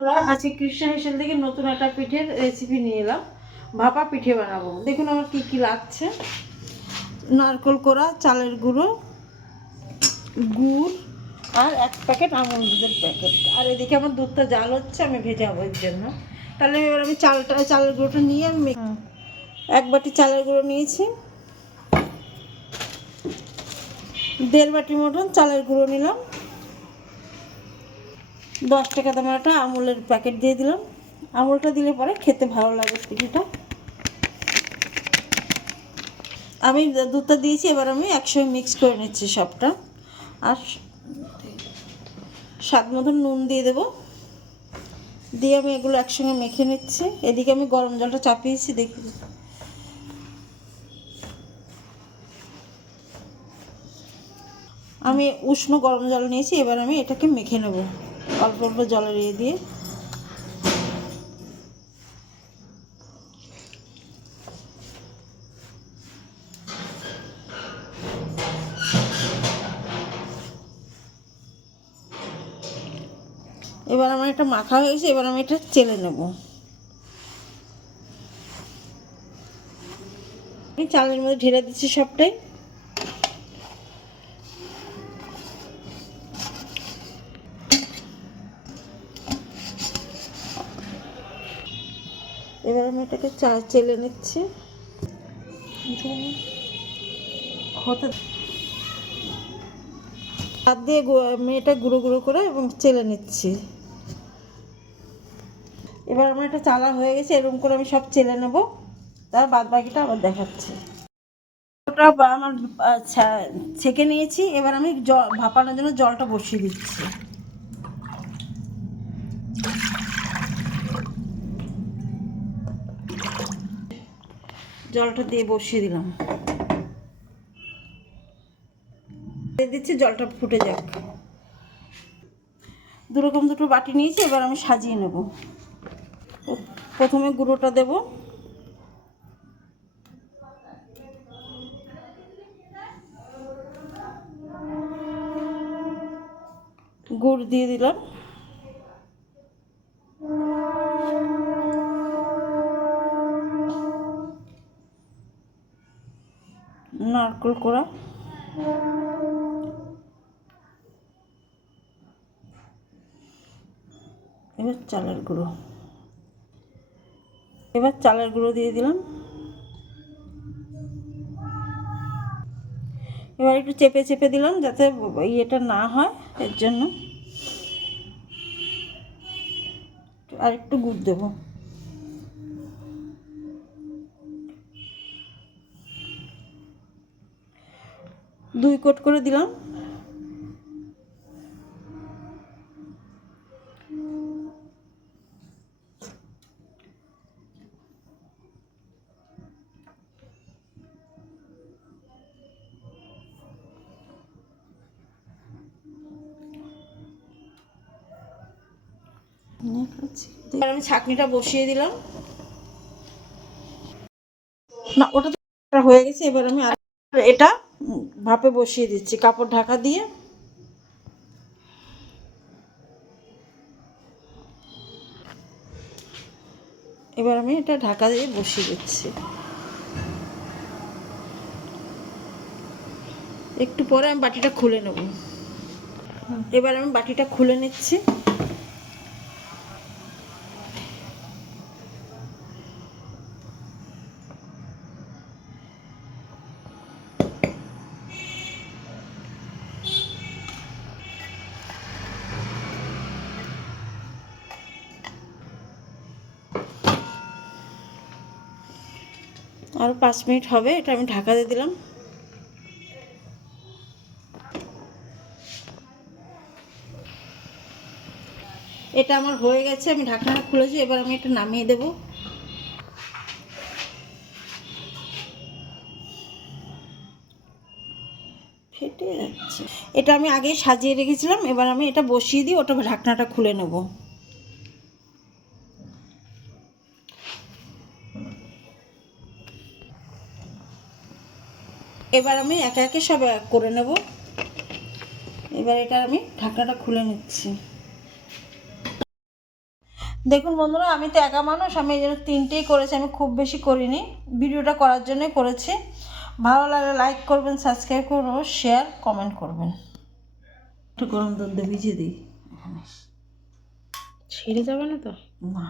আজকে কৃষ্ণা হেসেল থেকে নতুন একটা পিঠের রেসিপি নিয়ে এলাম। ভাপা পিঠে বানাবো। দেখুন আমার কি কি লাগছে। নারকেল কোড়া, চালের গুঁড়ো, গুড় আর এক প্যাকেট আমুল দুধের প্যাকেট। আর এদিকে আমার দুধটা জাল হচ্ছে, আমি ভেজাবো এর জন্য। তাহলে এবার আমি চালের গুঁড়োটা নিয়ে আমি এক বাটি চালের গুঁড়ো নিয়েছি, 1.5 বাটি মতন চালের গুঁড়ো নিলাম, 10 টাকা দামের একটা আমুলের প্যাকেট দিয়ে দিলাম। আমুলটা দিলে পরে খেতে ভালো লাগে পিঠেটা। আমি দুধটা দিয়েছি, এবার আমি একসঙ্গে মিক্স করে নিচ্ছি সবটা। আর স্বাদ মতন নুন দিয়ে দেবো, দিয়ে আমি এগুলো একসঙ্গে মেখে নিচ্ছি। এদিকে আমি গরম জলটা চাপিয়েছি, দেখি আমি উষ্ণ গরম জল নিয়েছি। এবার আমি এটাকে মেখে নেব অল্প অল্প জলের দিয়ে। এবার আমার এটা মাখা হয়ে গেছে, এবার আমি এটা চেলে নেব। আমি চালের মধ্যে ঢেলে দিচ্ছি সবটাই। এবার আমি এটাকে চেলে নিচ্ছি। হাত দিয়ে আমি এটা গুঁড়ো গুঁড়ো করে এবং চেলে নিচ্ছি। এবার আমার এটা চালা হয়ে গেছে, এরকম করে আমি সব চেলে নেব, তার বাদ বাকিটা আবার দেখাচ্ছি। ওটা আমার ছেঁকে নিয়েছি। এবার আমি ভাপানোর জন্য জলটা বসিয়ে দিচ্ছি। জলটা দিয়ে বসিয়ে দিলাম, দিচ্ছি, জলটা ফুটে যাক। দুটো বাটি নিয়েছি, এবার আমি সাজিয়ে নেব। প্রথমে গুঁড়োটা দেব, গুড় দিয়ে দিলাম, নারকেল কোড়া, এবার চালের গুঁড়ো দিয়ে দিলাম। এবার একটু চেপে চেপে দিলাম যাতে ইয়েটা না হয়, এর জন্য। আর একটু গুড় দেবো। দুই কোট করে দিলাম। এবার আমি ছাঁকনিটা বসিয়ে দিলাম। না, ওটা তো হয়ে গেছে। এবার আমি এটা ভাপে বসিয়ে দিচ্ছি কাপড় ঢাকা দিয়ে। এবার আমি এটা ঢাকা দিয়ে বসিয়ে দিচ্ছি। একটু পরে আমি বাটিটা খুলে নেব। এবার আমি বাটিটা খুলে নিচ্ছি। আরও 5 মিনিট হবে, এটা আমি ঢাকা দিয়ে দিলাম। এটা আমার হয়ে গেছে, আমি ঢাকনাটা খুলেছি। এবার আমি এটা নামিয়ে দেব। ফেটে যাচ্ছে। এটা আমি আগেই সাজিয়ে রেখেছিলাম। এবার আমি এটা বসিয়ে দিই, ওটা ঢাকনাটা খুলে নেব। এবার আমি একে একে সব করে নেব। এবার এটা আমি ঢাকনাটা খুলে নিচ্ছি। দেখুন বন্ধুরা, আমি তো একা মানুষ, আমি এই জন্য 3টেই করেছি, আমি খুব বেশি করিনি, ভিডিওটা করার জন্যই করেছি। ভালো লাগলে লাইক করবেন, সাবস্ক্রাইব করবেন, শেয়ার কমেন্ট করবেন। একটু গরম দুধ দিয়ে ভিজিয়ে দিই, এখানে ছিঁড়ে যাবে না তো? না।